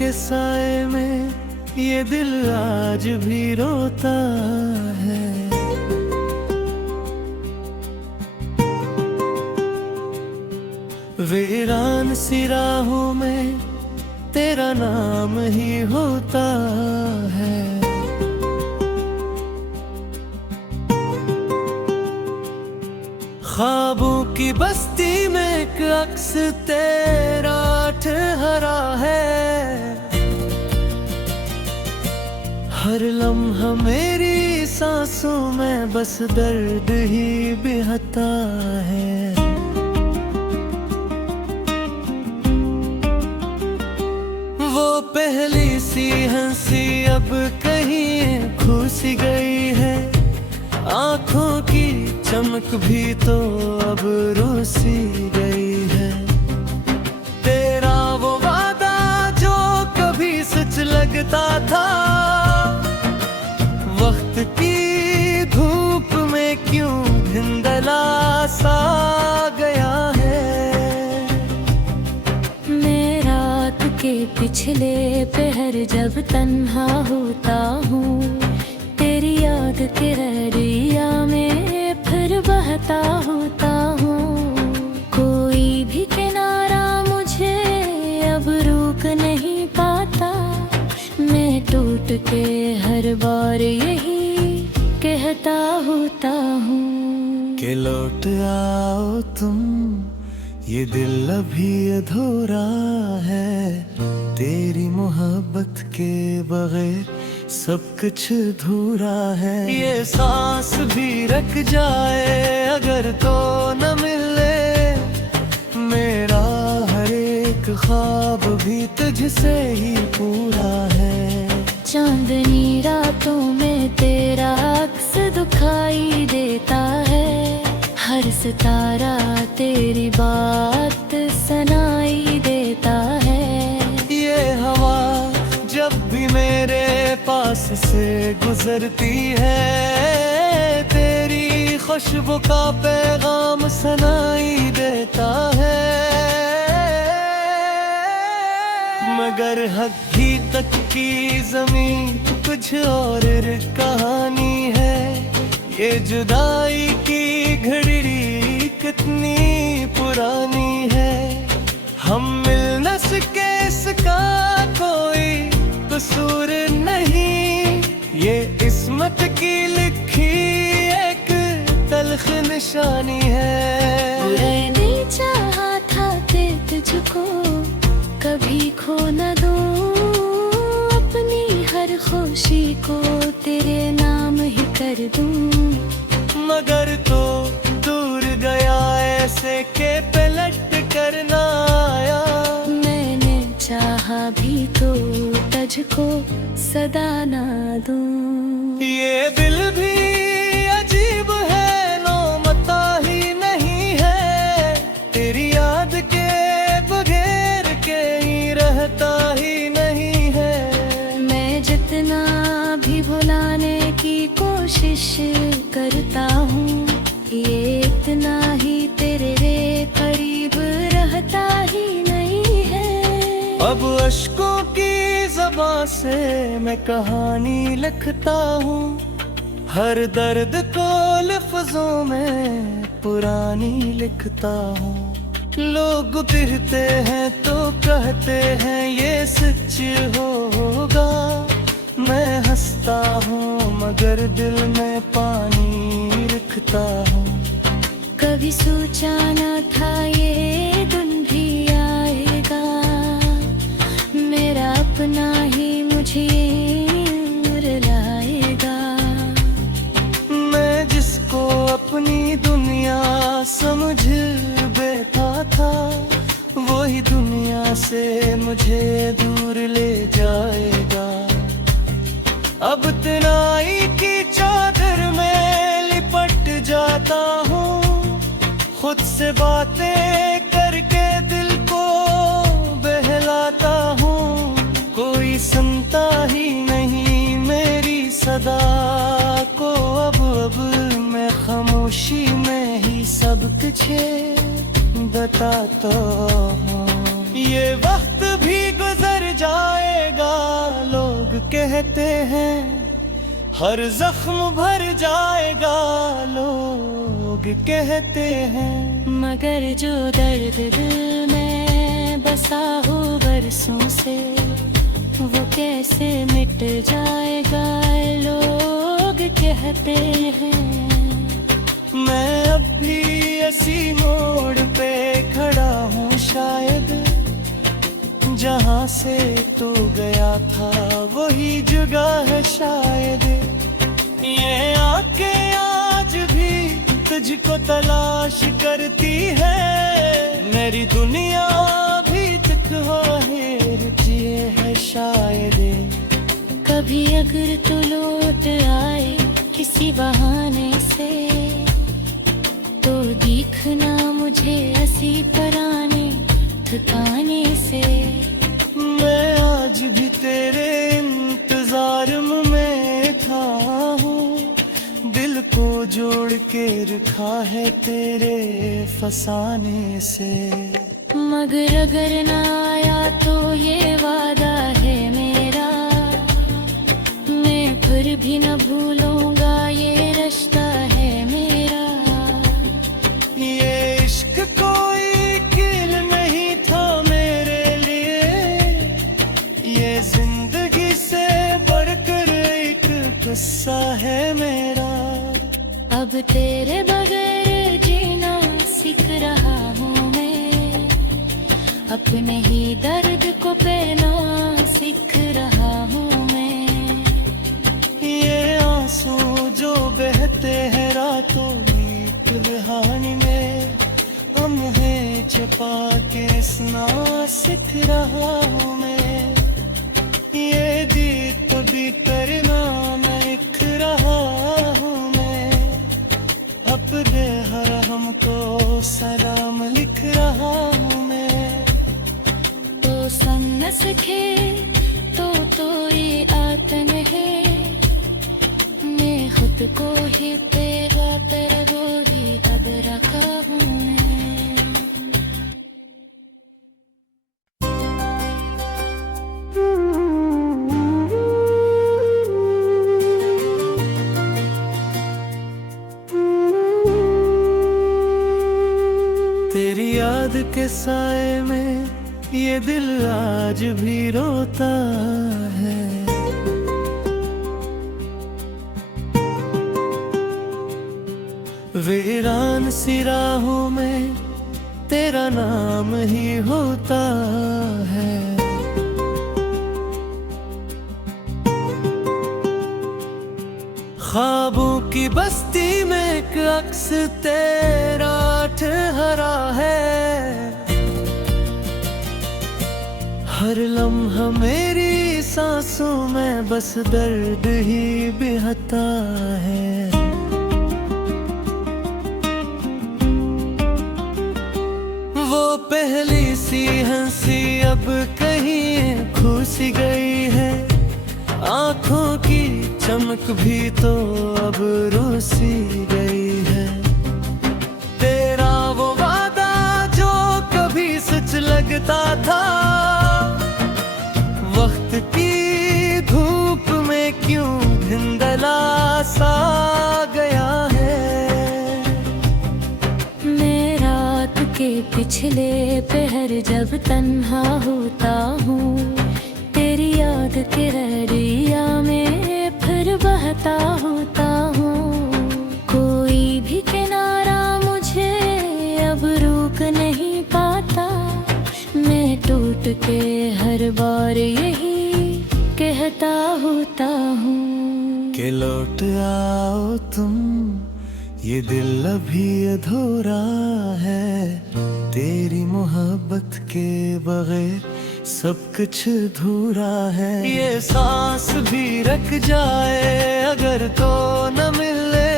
के साए में ये दिल आज भी रोता है। वीरान सी राहों में तेरा नाम ही होता है। ख्वाबों की बस्ती में एक अक्स तेरा ठहरा है। हर लम्हा मेरी सांसों में बस दर्द ही बहता है। वो पहली सी हंसी अब कहीं खो सी गई है। आँखों की चमक भी तो अब रोसी गई है। तेरा वो वादा जो कभी सच लगता था, वक्त की धूप में क्यों धुंधला सा गया है। मैं रात के पिछले पहर जब तन्हा होता हूँ, तेरी याद के दरिया में फिर बहता होता हूँ। कोई भी किनारा मुझे अब रोक नहीं पाता। मैं टूट के हर बार यही कहता होता हूँ कि लौट आओ तुम, ये दिल अभी अधूरा है। तेरी मोहब्बत के बगैर सब कुछ अधूरा है। ये सांस भी रख जाए अगर तो न मिले, मेरा हर एक ख्वाब भी तुझसे ही पूरा है। चांदनी रातों में तेरा अक्स दिखाई देता है। हर सितारा तेरी बात सुनाई देता है। ये हवा जब भी मेरे पास से गुजरती है, तेरी खुशबू का पैगाम सुनाई देता है। मगर हकीकत की ज़मीन कुछ और कहानी है। ये जुदाई की घड़ी कितनी पुरानी है। हम मिल न सके इसका कोई कसूर नहीं। ये किस्मत की लिखी एक तल्ख निशानी है। मैंने चाहा था कि तुझको कभी खो न दूं, अपनी हर खुशी को तेरे नाम ही कर दूं। मगर तो दूर गया ऐसे के पलट कर ना आया। मैंने चाहा भी तो तुझको सदा ना दूं। ये दिल भी अजीब है, नौमता ही नहीं है। तेरी याद के बगैर कहीं रहता ही नहीं है। मैं जितना भी भुलाने की कोशिश करता हूँ, ये इतना ही तेरे करीब रहता ही नहीं है। अब अश्कों की ज़बां से मैं कहानी लिखता हूँ। हर दर्द को लफ्ज़ों में पुरानी लिखता हूँ। लोग कहते हैं तो कहते हैं ये सच होगा। मैं हंसता हूँ मगर दिल में पानी रखता हूँ। कभी सोचा न था ये दिन भी आएगा, मेरा अपना ही मुझे रुलाएगा। मैं जिसको अपनी दुनिया समझ बैठा था, वही दुनिया से मुझे दूर ले जाएगा। अब तन्हाई की चादर में लिपट जाता हूँ। खुद से बातें करके दिल को बहलाता हूँ। कोई सुनता ही नहीं मेरी सदा को। अब मैं खामोशी में ही सब कुछ बताता हूँ। ये वक्त भी गुजर जाएगा, लोग कहते हैं हर जख्म भर जाएगा, लोग कहते हैं। मगर जो दर्द दिल में बसा हो बरसों से, वो कैसे मिट जाएगा, लोग कहते हैं। मैं अब भी इसी मोड़ पे खड़ा हूँ शायद, जहाँ से तू गया था वही जगह है शायद। ये आंखें आज भी तुझको तलाश करती है, मेरी दुनिया भी तक हेरती है शायद। कभी अगर तू लौट आए किसी बहाने से, तो दिखना मुझे हंसी पुराने ठिकाने से। मैं आज भी तेरे इंतजार में था हूँ, दिल को जोड़ के रखा है तेरे फसाने से। मगर अगर ना आया तो ये वादा है मेरा, मैं फिर भी न भूलूंगा ये रिश्ता है मेरा। ये इश्क कोई खेल नहीं था मेरे लिए, ये जिंदगी से बढ़कर एक किस्सा है मेरा। अब तेरे बगैर जीना सीख रहा हूँ मैं, अपने ही दर्द को पहना सीख रहा हूँ मैं। ये आंसू जो बहते हैं रातों की कहानी में, उन्हें छुपा के सुना सीख रहा हूँ मैं। ये गीत भी करना मैं लिख रहा हूँ मैं, अपने हर हमको सलाम लिख रहा हूँ मैं। तो सन्न सके तो ये आतन है, मैं खुद को ही तेरा वो ही अब रखा हूँ मैं। तेरी याद के साए में ये दिल आज भी रोता है। वीरान सी राहों में तेरा नाम ही होता है। ख्वाबों की बस्ती में एक अक्स तेरा ठहरा है। हर लम्हा मेरी सांसों में बस दर्द ही बहता है। वो पहली सी हंसी अब कहीं खो सी गई है, आँखों की चमक भी तो अब रूसी गई है। तेरा वो वादा जो कभी सच लगता था, वक्त की धूप में क्यों धुंधला सा गया है। मैं रात के पिछले पहर जब तन्हा होता हूँ, तेरी याद के दरिया में फिर बहता होता हूँ। कोई भी किनारा मुझे अब रोक नहीं पाता, मैं टूट के हर बार यही कहता होता हूँ कि लौट आओ तुम, ये दिल अभी अधूरा है। तेरी मोहब्बत के बगैर सब कुछ अधूरा है। ये सांस भी रख जाए अगर तो न मिले,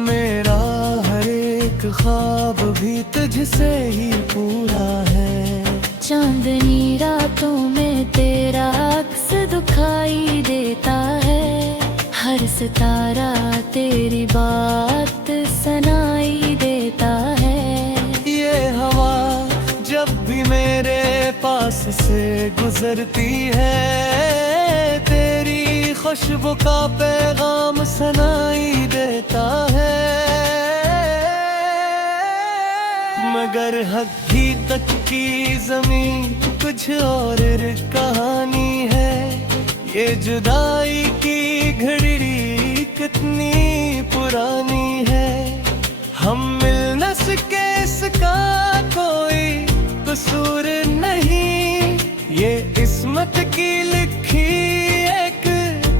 मेरा हर एक ख्वाब भी तुझसे ही पूरा है। चांदनी रातों में तेरा अक्स दिखाई देता है, हर सितारा तेरी बात सुनाई देता है। ये हवा जब भी मेरे गुजरती है, तेरी खुशबू का पैगाम सुनाई देता है। मगर हकीकत की ज़मीन कुछ और कहानी है। ये जुदाई की घड़ी कितनी पुरानी है। हम मिल न सके इसका कोई कसूर नहीं, ये किस्मत की लिखी एक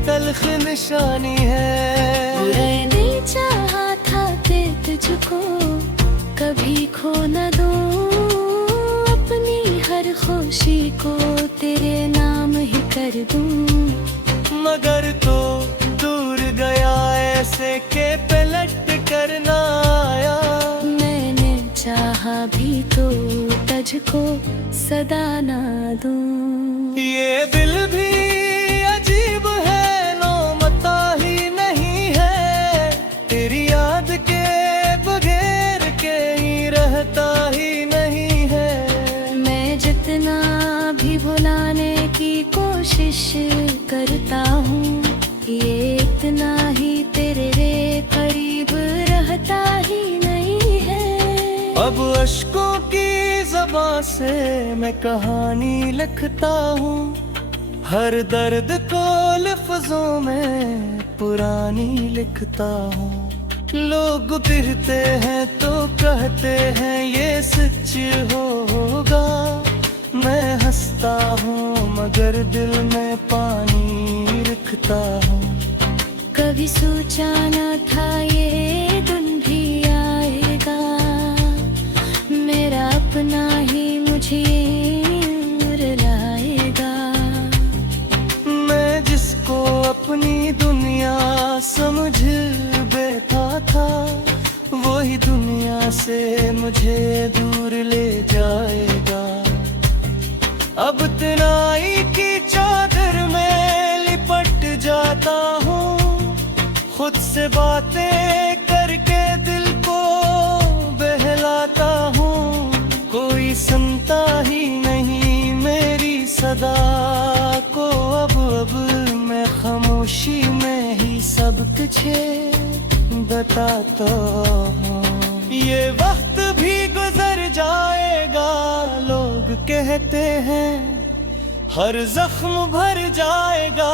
तल्ख निशानी है। मैंने चाहा था कि तुझको कभी खो न दूं, अपनी हर खुशी को तेरे नाम ही कर दूं। मगर तो दूर गया ऐसे के पलट कर ना आया। मैंने चाहा भी तो तुझको सदा ना दूं। ये दिल भी अजीब है, नौमता ही नहीं है। तेरी याद के बगैर कहीं रहता ही नहीं है। मैं जितना भी भुलाने की कोशिश करता हूँ, ये इतना ही तेरे करीब रहता ही नहीं है। अब अश्कों की ज़बां से मैं कहानी लिखता हूँ, हर दर्द को लफ्ज़ों में पुरानी लिखता हूँ। लोग कहते हैं तो कहते हैं ये सच होगा। मैं हंसता हूँ मगर दिल में पानी रखता हूँ। कभी सोचा न था ये दिन भी आएगा, मेरा अपना ही मुझे रुलाएगा। मैं जिसको अपनी दुनिया समझ बैठा था, वही दुनिया से मुझे दूर ले जाएगा। अब तन्हाई की चादर में लिपट जाता हूँ, खुद से बातें करके दिल को बहलाता हूँ। कोई सुनता ही नहीं मेरी सदा को। अब मैं खामोशी में ही सब कुछ बताता हूँ। ये वक्त भी गुजर जाएगा, लोग कहते हैं। हर जख्म भर जाएगा,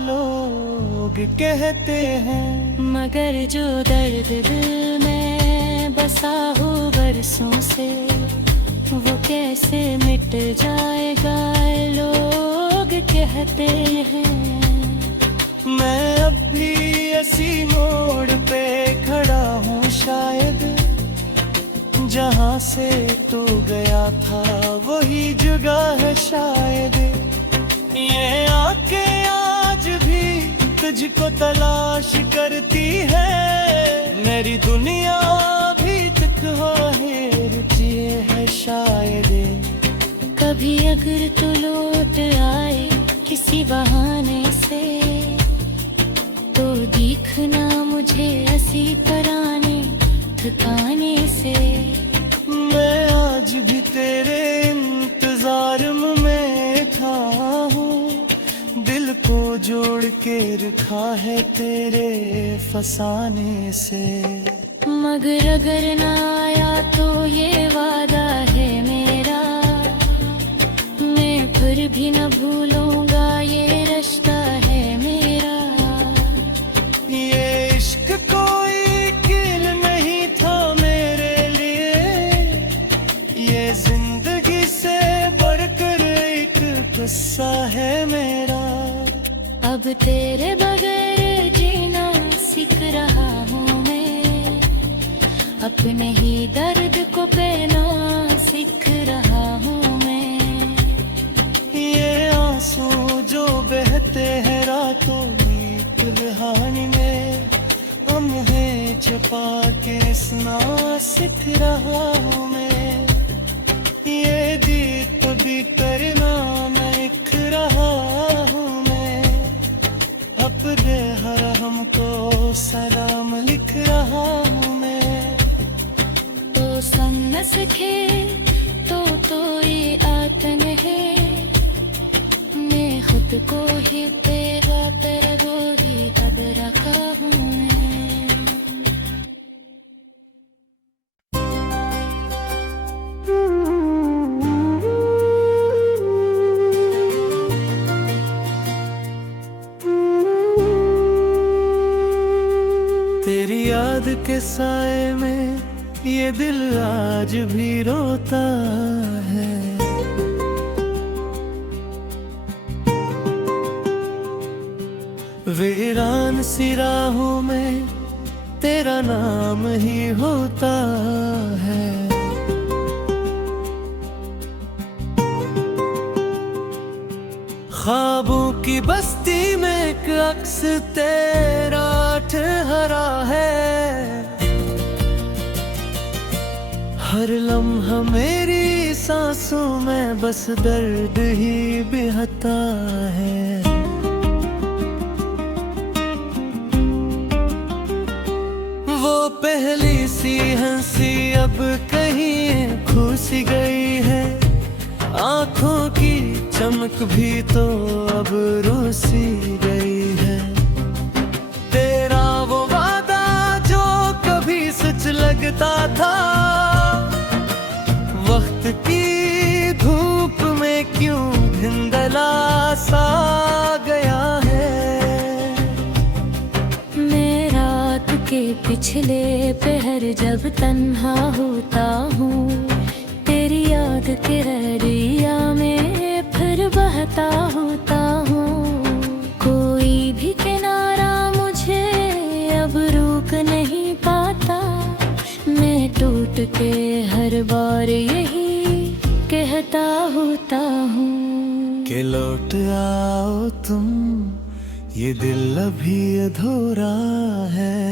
लोग कहते हैं। मगर जो दर्द दिल में बसा हो बरसों से, वो कैसे मिट जाएगा, लोग कहते हैं। मैं अब भी ऐसी मोड़ पे खड़ा हूँ शायद, जहाँ से तू गया था वही जगह है शायद। ये आंखें आज भी तुझको तलाश करती है, मेरी दुनिया भी तक है रुचि है शायद। कभी अगर तू लौट आए किसी बहाने से, तो दिखना मुझे हंसी पुराने ठिकाने से। मैं आज भी तेरे इंतजार में था हूँ, दिल को जोड़ के रखा है तेरे फसाने से। मगर अगर ना आया तो ये वादा है मेरा, मैं फिर भी न भूलूंगा ये रिश्ता है मेरा। ये इश्क कोई कील नहीं था मेरे लिए, ये जिंदगी से बढ़कर एक किस्सा है मेरा। अब तेरे बगैर जीना सीख रहा हूँ मैं, अपने ही दर्द को पहना सीख रहा हूँ मैं। ये आंसू जो बहते हैं रातों में कुल्हानी में, उन्हें छुपा के सुना सीख रहा हूँ मैं। ये दीप भी करना मैं लिख रहा हूँ मैं, अपने हर हमको सलाम लिख रहा हूँ मैं। तो संग न सके तो ये आतन है, को ही तेरा तेरा वो ही अब रखा हूँ मैं। तेरी याद के साए में ये दिल आज भी रोता है। वीरान सी राहों में तेरा नाम ही होता है। ख्वाबों की बस्ती में एक अक्स तेरा ठहरा है। हर लम्हा मेरी सांसों में बस दर्द ही बहता है। वो पहली सी हंसी अब कहीं खो सी गई है। आँखों की चमक भी तो अब रोसी गई है। तेरा वो वादा जो कभी सच लगता था, वक्त की धूप में क्यों धिंधला सा गया है। मैं रात के पिछले पहर जब तन्हा होता हूँ, तेरी याद के दरिया में फिर बहता होता हूँ। कोई भी किनारा मुझे अब रोक नहीं पाता। मैं टूट के हर बार यही कहता होता हूँ कि लौट आओ तुम, ये दिल अभी अधूरा है।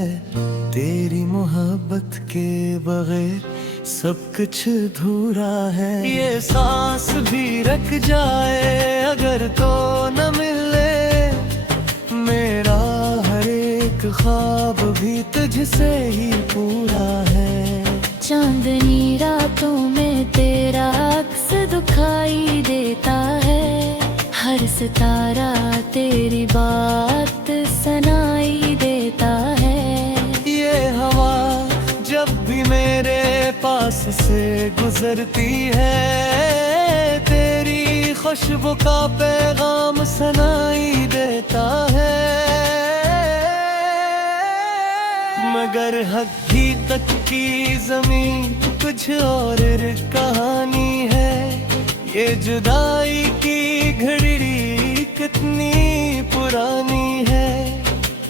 तेरी मोहब्बत के बगैर सब कुछ अधूरा है। ये सांस भी रख जाए अगर तो न मिले, मेरा हर एक ख्वाब भी तुझसे ही पूरा है। चांदनी रातों में तेरा अक्स दिखाई देता है। हर सितारा तेरी बात सुनाई देता है। ये हवा जब भी मेरे पास से गुजरती है, तेरी खुशबू का पैगाम सुनाई देता है। मगर हकीकत की ज़मीन कुछ और कहानी है। ये जुदाई की घड़ी कितनी पुरानी है।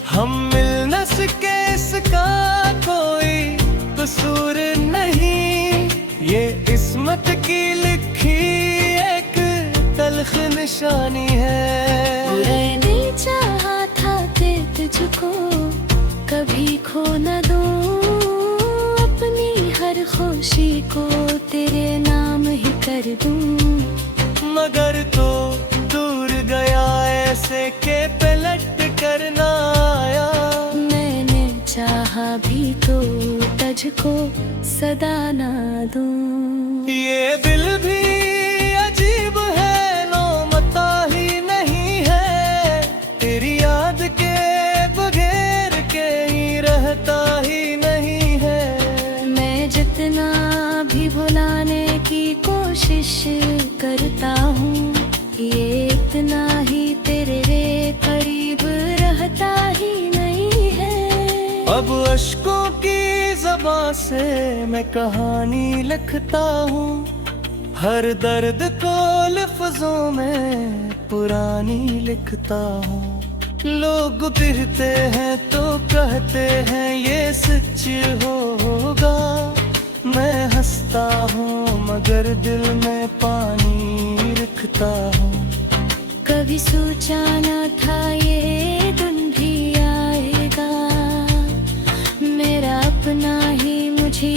हम मिल न सके इसका कोई कसूर नहीं, ये किस्मत की लिखी एक तल्ख निशानी है। मैंने चाहा था कि तुझको कभी खो न दूं, अपनी हर खुशी को तेरे नाम ही कर दूं। मगर तो दूर गया ऐसे के पलट कर ना आया। मैंने चाहा भी तो तुझको सदा ना दूं। ये दिल भी अजीब है, नौमता ही नहीं है। तेरी याद के बगैर कहीं रहता ही नहीं है। मैं जितना भी भुलाने की कोशिश करता हूँ, ये इतना ही तेरे करीब रहता ही नहीं है। अब अश्कों की ज़बां से मैं कहानी लिखता हूँ। हर दर्द को लफ्ज़ों में पुरानी लिखता हूँ। लोग कहते हैं तो कहते हैं ये सच होगा। मैं हंसता हूँ मगर दिल में पानी रखता हूँ। कभी सोचा न था ये दिन भी आएगा, मेरा अपना ही मुझे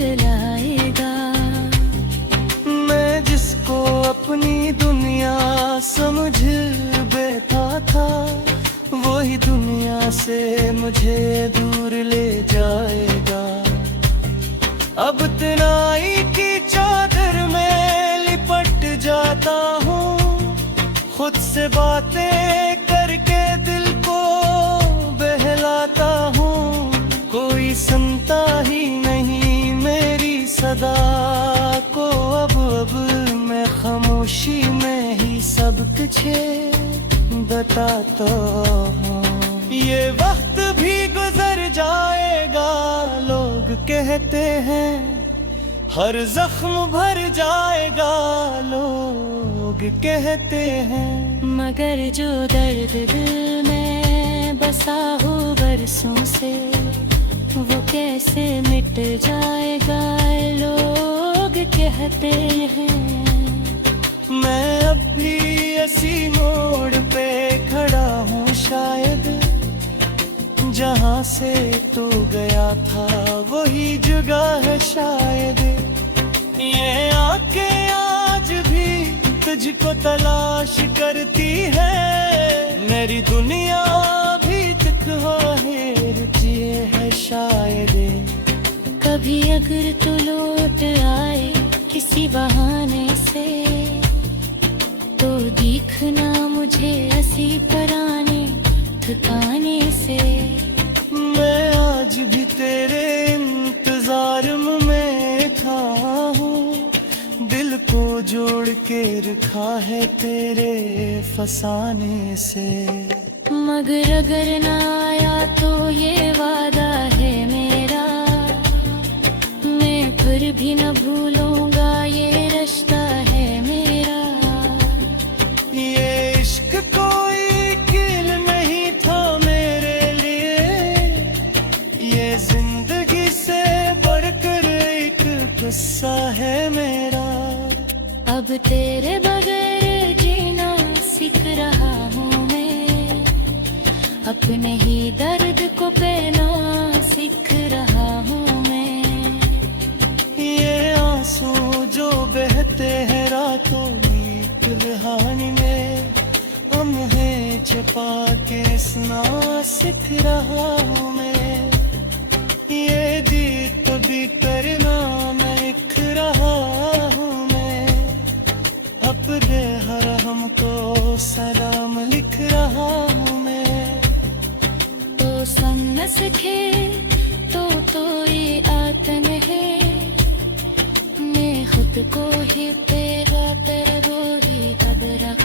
रुलाएगा। मैं जिसको अपनी दुनिया समझ बैठा था, वही दुनिया से मुझे दूर ले जाएगा। अब तन्हाई की चादर में लिपट जाता हूँ, खुद तुझसे बातें करके दिल को बहलाता हूँ, कोई सुनता ही नहीं मेरी सदा को। अब मैं खामोशी में ही सब कुछ बताता हूँ। ये वक्त भी गुजर जाएगा, लोग कहते हैं, हर जख्म भर जाएगा, लोग कहते हैं। मगर जो दर्द दिल में बसा हो बरसों से, वो कैसे मिट जाएगा, लोग कहते हैं। मैं अब भी ऐसी मोड़ पे खड़ा हूँ शायद, जहाँ से तू गया था वही जगह है शायद। ये आंखें आज भी तुझको तलाश करती है, मेरी दुनिया भी तुझे है शायद। कभी अगर तू लौट आए किसी बहाने से, तो दिखना मुझे हंसी पुराने ठिकाने से। मैं आज भी तेरे इंतजार में था हूँ, दिल को जोड़ के रखा है तेरे फसाने से। मगर अगर ना आया तो ये वादा है मेरा, मैं फिर भी न भूलूंगा ये रिश्ता है मेरा। ये इश्क कोई किल नहीं था मेरे लिए, ये जिंदगी से बढ़कर एक किस्सा है मेरा। अब तेरे बगैर जीना सीख रहा हूँ मैं, अपने ही दर्द को पहना सीख रहा हूँ मैं। ये आंसू जो बहते हैं रातों की कहानी में, उन्हें छुपा के सुना सीख रहा हूँ मैं। ये जीत भी करना मैं लिख रहा हूँ मैं, अपने हर हमको सलाम लिख रहा हूँ मैं। तो सुन सके तो ये आतन है, मैं खुद को ही तेरा वो ही अब रख